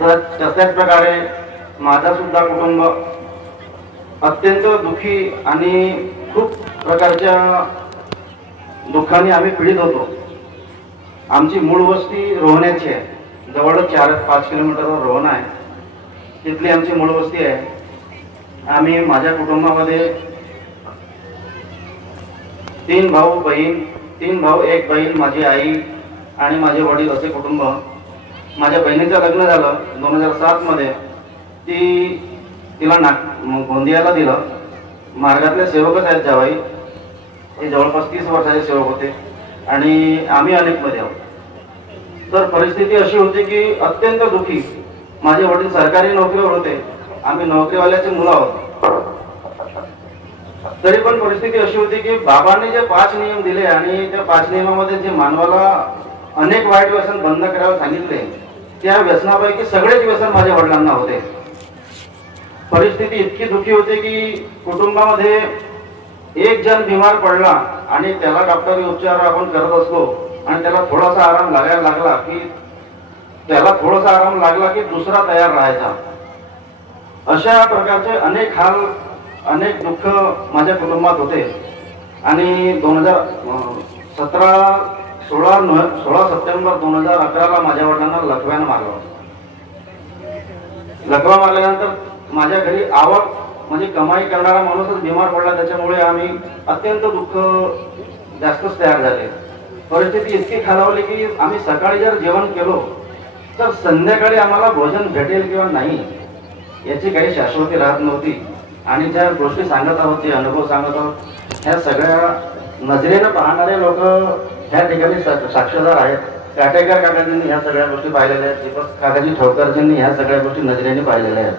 तर तशाच प्रकारे माझा सुद्धा कुटुंब अत्यंत दुःखी आणि खूप प्रकारच्या दुःखाने आम्ही पीडित होतो. आमची मूळ वस्ती रोहण्याची आहे. जवळच 4-5 किलोमीटरवर रोहणा आहे. तिथली आमची मूळ वस्ती आहे. आम्ही माझ्या कुटुंबामध्ये 3 भाऊ बहीण, 3 भाऊ 1 बहीण, माझी आई आणि माझे वडील असे कुटुंब. माझ्या बहिणीचं लग्न झालं 2007 मध्ये. तिला गोंदियाला दिलं. मार्गातले सेवकच आहेत जावाई. हे जवळपास 30 वर्षाचे सेवक होते आणि आम्ही अनेकमध्ये आहोत. तर परिस्थिती अशी होती की अत्यंत दुःखी. माझे वडील सरकारी नोकरीवर होते. आम्ही नोकरीवाल्याची मुलं आहोत. तरी पण परिस्थिती अशी होती की बाबांनी जे 5 नियम दिले आणि त्या 5 नियमामध्ये जे मानवाला अनेक वाईट व्यसन बंद करायला सांगितले, त्या व्यसनापैकी सगळेच व्यसन माझ्या वडिलांना होते. परिस्थिती इतकी दुःखी होती की कुटुंबामध्ये एक जण बिमार पडला आणि त्याला डॉक्टरी उपचार आपण करत असलो आणि त्याला थोडासा आराम लागायला लागला की दुसरा तयार राहायचा. अशा प्रकारचे अनेक हाल, अनेक दुःख माझ्या कुटुंबात होते. आणि 16 सप्टेंबर 2011 माझ्या वडिलांना लकव्यानं मारलं. लकवा मारल्यानंतर माझ्या घरी आवक म्हणजे कमाई करणारा माणूसच बिमार पडला. त्याच्यामुळे आम्ही अत्यंत दुःख जास्तच तयार झाले. परिस्थिती इतकी खालावली की आम्ही सकाळी जर जेवण केलो तर संध्याकाळी आम्हाला भोजन भेटेल किंवा नाही याची काही शाश्वती राहत नव्हती. आणि ज्या गोष्टी सांगत आहोत, जे अनुभव सांगत आहोत, ह्या सगळ्या नजरेनं पाहणारे लोक ह्या ठिकाणी साक्षीदार आहेत. काटेकर काकाजींनी ह्या सगळ्या गोष्टी पाहिलेल्या आहेत. दीपक काकाजी ठोकरजींनी ह्या सगळ्या गोष्टी नजरेने पाहिलेल्या आहेत.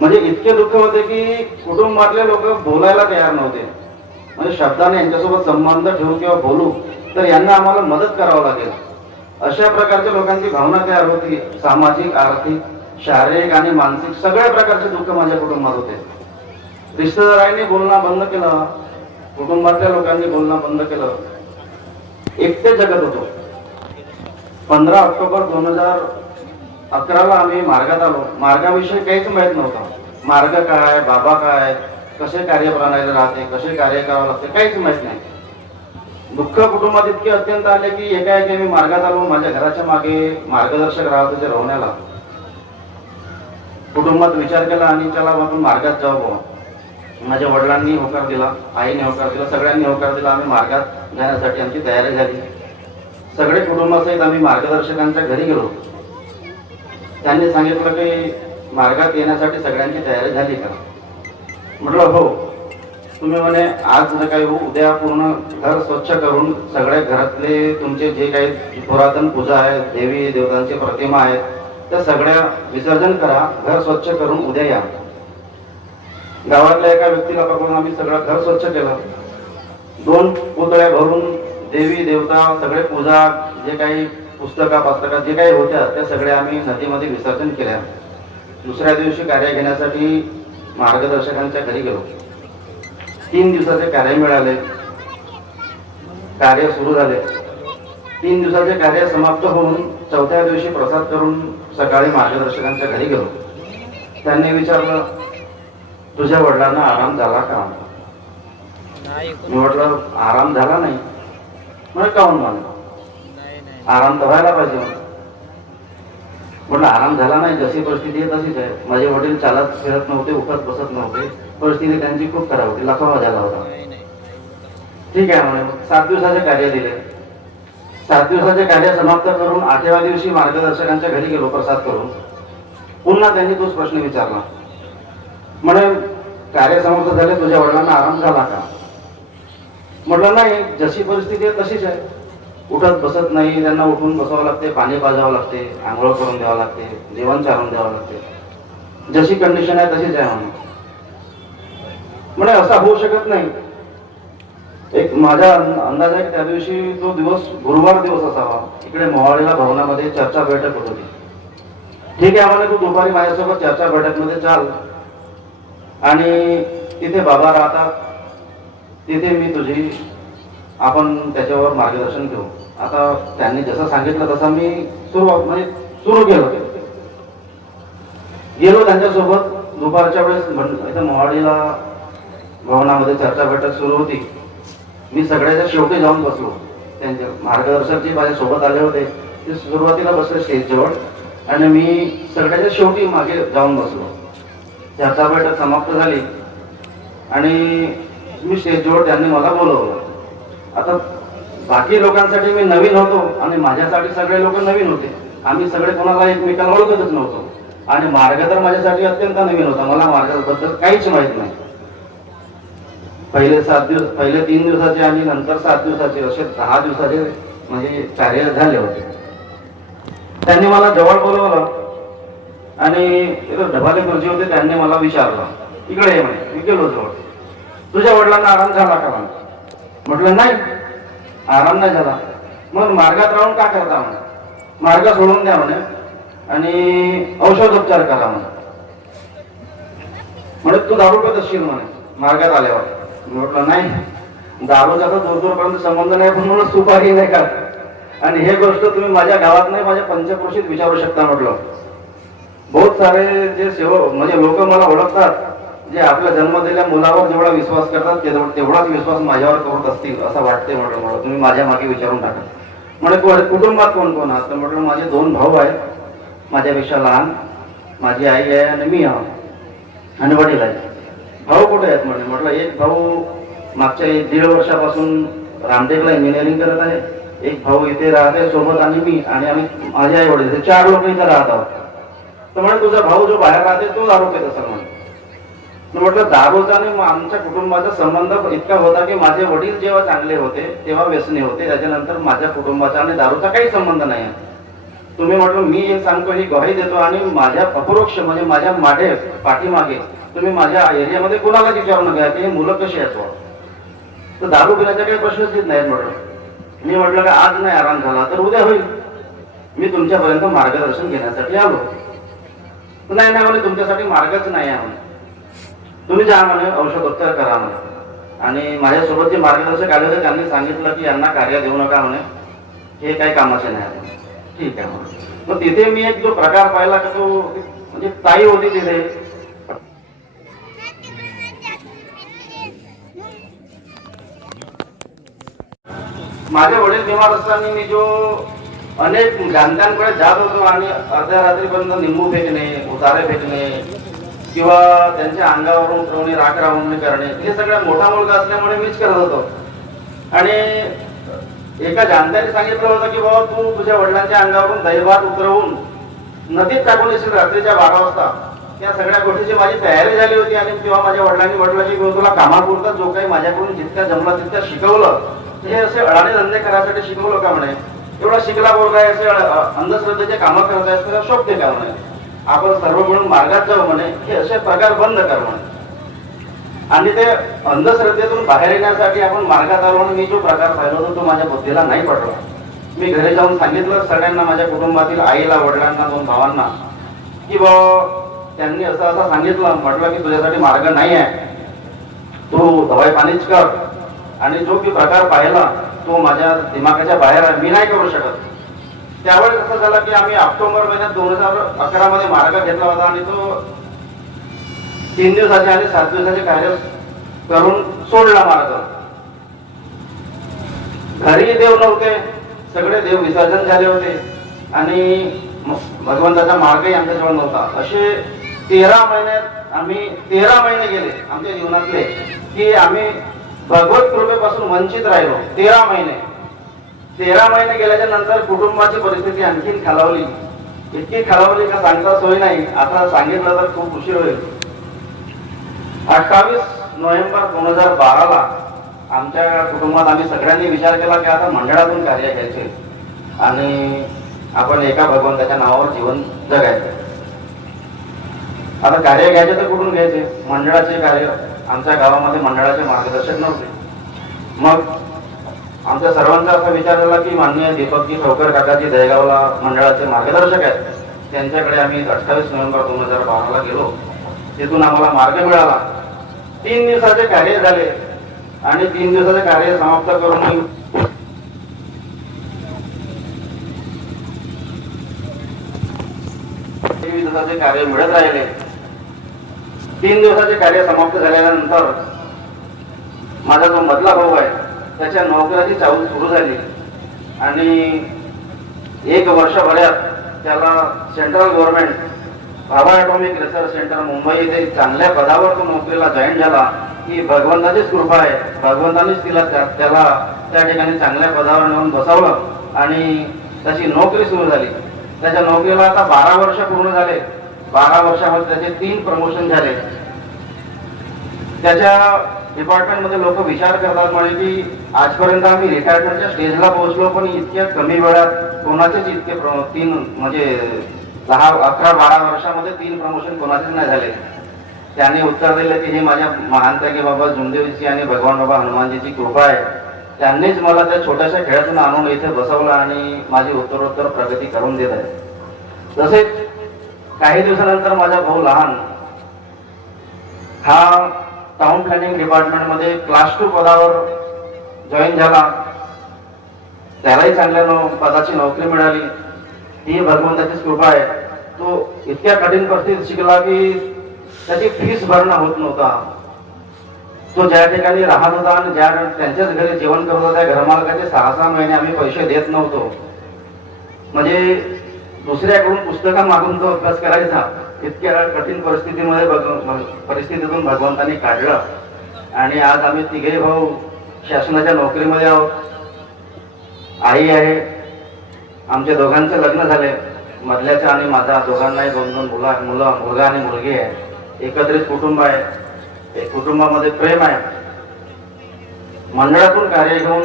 म्हणजे इतके दुःख होते की कुटुंबातले लोक बोलायला तयार नव्हते. म्हणजे शब्दाने यांच्यासोबत संबंध ठेवू किंवा बोलू तर यांना आम्हाला मदत करावं लागेल अशा प्रकारच्या लोकांची भावना तयार होती. सामाजिक, आर्थिक, शारीरिक आणि मानसिक सगळ्या प्रकारचे दुःख माझ्या कुटुंबात होते. रिश्तेदारांनी बोलणं बंद केलं, कुटुंबातल्या लोकांनी बोलणं बंद केलं. एकटे जगत होतो. 15 ऑक्टोबर 2011 आम्ही मार्गात आलो. मार्गाविषयी काहीच माहीत नव्हतं. मार्ग काय, बाबा काय, कसे कार्यप्रणाली राहते, कसे कार्य करावं लागते, काहीच माहीत नाही. दुःख कुटुंबात इतके अत्यंत आले की एकाएकी मी मार्गात आलो. माझ्या घराच्या मागे मार्गदर्शक राहत होते रोहण्याला. कुटुंबात विचार केला आणि चला आपण मार्गात जाऊ. माझ्या वडिलांनी होकार दिला, आईने होकार दिला, सगळ्यांनी होकार दिला. आम्ही मार्गात जाण्यासाठी आमची तयारी झाली. सगळे कुटुंबासहित आम्ही मार्गदर्शकांच्या घरी गेलो. त्यांनी सांगितलं की मार्गात येण्यासाठी सगळ्यांची तयारी झाली का? म्हटलं हो. तुम्ही म्हणे आज जर काही उद्या पूर्ण घर स्वच्छ करून सगळ्या घरातले तुमचे जे काही पुरातन पूजा आहे, देवी देवतांची प्रतिमा आहेत, त्या सगळ्या विसर्जन करा. घर स्वच्छ करून उद्या या. गावातल्या एका व्यक्तीला बघून आम्ही सगळं घर स्वच्छ केलं. 2 पुतळ्या भरून देवी देवता सगळे पूजा जे काही पुस्तका जे काही होत्या त्या सगळ्या आम्ही नदीमध्ये विसर्जन केल्या. दुसऱ्या दिवशी कार्य घेण्यासाठी मार्गदर्शकांच्या घरी गेलो. 3 दिवसाचे कार्य मिळाले. कार्य सुरू झाले. 3 दिवसाचे कार्य समाप्त होऊन 4थ्या दिवशी प्रसाद करून सकाळी मार्गदर्शकांच्या घरी गेलो. त्यांनी विचारलं तुझ्या वडिलांना आराम झाला का? मी म्हटलं आराम झाला नाही. म्हणजे काहून म्हणलं आराम तर व्हायला पाहिजे. म्हटलं आराम झाला नाही, जशी परिस्थिती आहे तशीच आहे. माझे वडील चालत फिरत नव्हते, उठत बसत नव्हते. परिस्थिती त्यांची खूप खराब होती. लकवा झाला होता. ठीक आहे म्हणे. 7 दिवसाचे कार्य दिले. 7 दिवसाचे कार्य समाप्त करून 8व्या दिवशी मार्गदर्शकांच्या घरी गेलो प्रसाद करून. पुन्हा त्यांनी तोच प्रश्न विचारला. म्हणे कार्य समाप्त झाले, तुझ्या वडिलांना आराम झाला का? म्हटलं नाही, जशी परिस्थिती आहे तशीच आहे. उठत बसत नाही. त्यांना उठून बसावं लागते, पाणी पाजावं लागते, आंघोळ करून द्यावं लागते, जेवण चारून द्यावं लागते. जशी कंडिशन आहे तशीच आहे म्हणून. म्हणे असा होऊ शकत नाही. एक माझ्या अंदाज आहे त्या दिवशी तो दिवस गुरुवार दिवस असावा. इकडे मोहाळीला भवनामध्ये चर्चा बैठक होत होती. ठीक आहे म्हणे, तू दुपारी माझ्यासोबत चर्चा बैठकमध्ये चाल आणि तिथे बाबा राहतात, तिथे मी तुझी आपण त्याच्यावर मार्गदर्शन घेऊ. आता त्यांनी जसं सांगितलं तसं मी सुरू केलं. गेलो त्यांच्यासोबत. दुपारच्या वेळेस इथं मोहाडीला भवनामध्ये चर्चा बैठक सुरू होती. मी सगळ्याच्या शेवटी जाऊन बसलो. त्यांचे मार्गदर्शक जे माझ्या सोबत आले होते ते सुरुवातीला बसले स्टेजजवळ आणि मी सगळ्याच्या शेवटी मागे जाऊन बसलो. चर्चा बैठक समाप्त झाली आणि मी स्टेजजवळ त्यांनी मला बोलवलं. आता बाकी लोकांसाठी मी नवीन होतो आणि माझ्यासाठी सगळे लोक नवीन होते. आम्ही सगळे कोणाला एकमेकांना ओळखतच नव्हतो आणि मार्ग तर माझ्यासाठी अत्यंत नवीन होता. मला मार्गाबद्दल काहीच माहित नाही. पहिले 3 दिवसाचे आणि नंतर 7 दिवसाचे असे 10 दिवसाचे म्हणजे कार्य झाले होते. त्यांनी मला जवळ बोलवलं आणि ढबाले गुरुजी होते. त्यांनी मला विचारलं, इकडे ये म्हणे. मी गेलो जवळ. तुझ्या वडिलांना आराम झाला का? म्हटलं नाही, आराम नाही झाला. मग मार्गात राहून का करता म्हणे? मार्ग सोडून द्या म्हणे आणि औषधोपचार करा म्हणे तू दारू पित असशील म्हणे मार्गात आल्यावर. म्हटलं नाही, दारूचा तर दूरपर्यंत संबंध नाही, पण म्हणून सुपारी नाही का. आणि हे गोष्ट तुम्ही माझ्या गावात नाही, माझ्या पंचक्रोशीत विचारू शकता. म्हटलं बहुत सारे जे सेवक म्हणजे लोक मला ओळखतात, जे आपल्या जन्म दिलेल्या मुलावर जेवढा विश्वास करतात तेवढाच विश्वास माझ्यावर करत असतील असं वाटते. म्हटलं मला तुम्ही माझ्या मागे विचारून टाका. म्हणजे कुटुंबात कोण कोण आहात? म्हटलं माझे 2 भाऊ आहेत, माझ्यापेक्षा लहान. माझी आई आहे आणि मी आहे आणि वडील आहे. भाऊ कुठे आहेत? म्हटलं एक भाऊ मागच्या 1.5 वर्षापासून रामटेकला इंजिनिअरिंग करत आहे. एक भाऊ इथे राहते सोबत आणि मी आणि आम्ही माझे आई वडील 4 लोक इथे राहत आहोत. तर म्हणे तुझा भाऊ जो बाहेर राहते तो दारू पित असेल म्हणे. म्हटलं दारूचा आणि आमच्या कुटुंबाचा संबंध इतका होता की माझे वडील जेव्हा चांगले होते तेव्हा व्यसनी होते. त्याच्यानंतर माझ्या कुटुंबाचा आणि दारूचा काही संबंध नाही आहे. तुम्ही म्हटलं मी एक सांगतो, ही ग्वाही देतो आणि माझ्या अपरोक्ष म्हणजे माझ्या मागे पाठीमागे तुम्ही माझ्या एरियामध्ये कोणाला विचारू नका की हे मुलं कशी आहेत. तर दारू पिण्याचा काही प्रश्नच येत नाहीत. म्हटलं मी म्हटलं का आज नाही आराम झाला तर उद्या होईल. मी तुमच्यापर्यंत मार्गदर्शन घेण्यासाठी आलो. नाही नाही म्हणे तुमच्यासाठी मार्गच नाही आहे म्हणे. तुम्ही जा म्हणे औषधोपचार करा म्हणे. आणि माझ्यासोबत जे मार्गदर्शक आले होते त्यांनी सांगितलं की यांना कार्य देऊ नका म्हणे, हे काही कामाचे नाही. ठीक आहे म्हणे. मग तिथे मी एक जो प्रकार पाहिला की तो म्हणजे ताई होती तिथे. माझे वडील बिमार असताना मी जो अनेक जाणत्यांकडे जात होतो आणि अर्ध्या रात्रीपर्यंत निंबू फेकणे, उतारे फेकणे किंवा त्यांच्या अंगावरून उतरवणे, राख रावणे करणे, हे सगळ्यात मोठा मुलगा असल्यामुळे मीच करत होतो. आणि एका जाणत्याने सांगितलं होतं की बाबा तू तुझ्या वडिलांच्या अंगावरून दहीभात उतरवून नदीत टाकून येशील रात्रीच्या 12 वाजता. त्या सगळ्या गोष्टीची माझी तयारी झाली होती. आणि तेव्हा माझ्या वडिलांनी म्हटलं की तुला कामापुरता जो काही माझ्याकडून जितक्या जमला तितक्या शिकवलं. हे असे अडाणी धंदे करायसाठी शिकवलं का म्हणे? एवढा शिकला बोलगा असे अंधश्रद्धेचे कामं करत आहेत तर शोभते का म्हणे? आपण सर्व म्हणून मार्गात जाऊ म्हणे, हे असे प्रकार बंद कर म्हणे. आणि ते अंधश्रद्धेतून बाहेर येण्यासाठी आपण मार्गात आलो. म्हणून मी जो प्रकार पाहिला होता तो माझ्या बुद्धीला नाही पडला. मी घरी जाऊन सांगितलं सगळ्यांना, माझ्या कुटुंबातील आईला, वडिलांना, 2 भावांना की बाबा त्यांनी असं असं सांगितलं. म्हटलं की तुझ्यासाठी मार्ग नाही आहे, तू दवाई पाणीच कर. आणि जो की प्रकार पाहिला तो माझ्या दिमागाच्या बाहेर आहे, मी नाही करू शकत. त्यावेळेस असं झालं की आम्ही ऑक्टोबर महिन्यात 2011 मध्ये मार्ग घेतला होता आणि तो 3 दिवसाचे आणि 7 दिवसाचे कार्य करून सोडला मार्ग. घरी देव नव्हते, सगळे देव विसर्जन झाले होते आणि भगवंताचा मार्गही आमच्याजवळ नव्हता. असे 13 महिन्यात आम्ही 13 महिने गेले आमच्या जीवनातले की आम्ही भगवत कृपेपासून वंचित राहिलो. 13 महिने गेल्याच्या नंतर कुटुंबाची परिस्थिती आणखीन खालावली. इतकी खालावली का सांगता सोय नाही. आता सांगितलं तर खूप उशीर होईल. 28 नोव्हेंबर 2012 आमच्या कुटुंबात आम्ही सगळ्यांनी विचार केला की आता मंडळातून कार्य घ्यायचे आणि आपण एका भगवंताच्या नावावर जीवन जगायचं. आता कार्य घ्यायचे तर कुठून घ्यायचे? मंडळाचे कार्य. आमच्या गावामध्ये मंडळाचे मार्गदर्शक नव्हते. मग आमच्या सर्वांचा असा विचार झाला की माननीय दीपकजी ठोकर काकाजी दहेगावला मंडळाचे मार्गदर्शक आहेत, त्यांच्याकडे आम्ही 28 नोव्हेंबर 2012 गेलो. तिथून आम्हाला मार्ग मिळाला. 3 दिवसाचे कार्य झाले आणि 3 दिवसाचे कार्य समाप्त करून 3 दिवसाचे कार्य मिळत राहिले. 3 दिवसाचे कार्य समाप्त झाल्यानंतर माझा जो मधला भाऊ आहे त्याच्या नोकरीची चाहूल सुरू झाली आणि 1 वर्षभरात त्याला central government Bhabha atomic research centre Mumbai येथे चांगल्या पदावर तो नोकरीला जॉईन झाला. ही भगवंताचीच कृपा आहे. भगवंतानेच त्याला त्या ठिकाणी चांगल्या पदावर नेऊन बसवलं आणि त्याची नोकरी सुरू झाली. त्याच्या नोकरीला आता 12 वर्ष पूर्ण झाले. 12 वर्षामध्ये त्याचे 3 प्रमोशन झाले. त्याच्या डिपार्टमेंटमध्ये लोक विचार करतात म्हणे की आजपर्यंत आम्ही रिटायरमेंटच्या स्टेजला पोहोचलो, पण इतक्या कमी वेळात कोणाचेच इतके 3 म्हणजे 10, 11, 12 वर्षामध्ये 3 प्रमोशन कोणाचेच नाही झाले. त्याने उत्तर दिले की हे माझ्या महानत्यागी बाबा जुमदेवची आणि भगवान बाबा हनुमानजीची कृपा आहे. त्यांनीच मला त्या छोट्याशा खेळातून आणून इथे बसवलं आणि माझी उत्तरोत्तर प्रगती करून देत आहे. तसेच काही दिवसानंतर माझा भाऊ लहान हा टाउन प्लॅनिंग डिपार्टमेंटमध्ये क्लास 2 पदावर जॉईन झाला. त्यालाही चांगल्या पदाची नोकरी मिळाली. ही भगवंताचीच कृपा आहे. तो इतक्या कठीण परिस्थितीत शिकला की त्याची फीस भरणं होत नव्हता. तो ज्या ठिकाणी राहत होता आणि ज्या त्यांच्याच घरी जेवण करत होता त्या घरमालकाचे 6-6 महिने आम्ही पैसे देत नव्हतो. म्हणजे दुसऱ्याकडून पुस्तकं मागून तो अभ्यास करायचा. इतक्या कठीण परिस्थितीतून भगवंताने काढलं आणि आज आम्ही 3घे भाऊ शासनाच्या नोकरीमध्ये आहोत. आई आहे. आमच्या दोघांचं लग्न झाले. मधल्याचं आणि माझा दोघांनाही 2-2 मुलगा आणि मुलगी आहे. एकत्रित कुटुंब आहे. कुटुंबामध्ये प्रेम आहे. मंडळातून कार्य घेऊन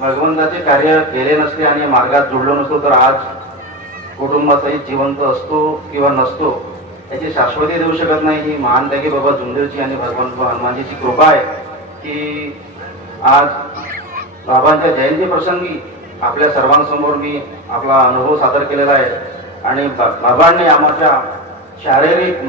भगवंताचे कार्य केले नसते आणि मार्गात जोडलो नसतो तर आज कुटुंबासहित जिवंत असतो किंवा नसतो याची शाश्वती देऊ शकत नाही. ही महानत्यागी बाबा जुमदेवची आणि भगवान बाबा हनुमानजीची कृपा आहे की आज बाबांच्या जयंती प्रसंगी आपल्या सर्वांसमोर मी आपला अनुभव सादर केलेला आहे आणि बाबांनी आमच्या शारीरिक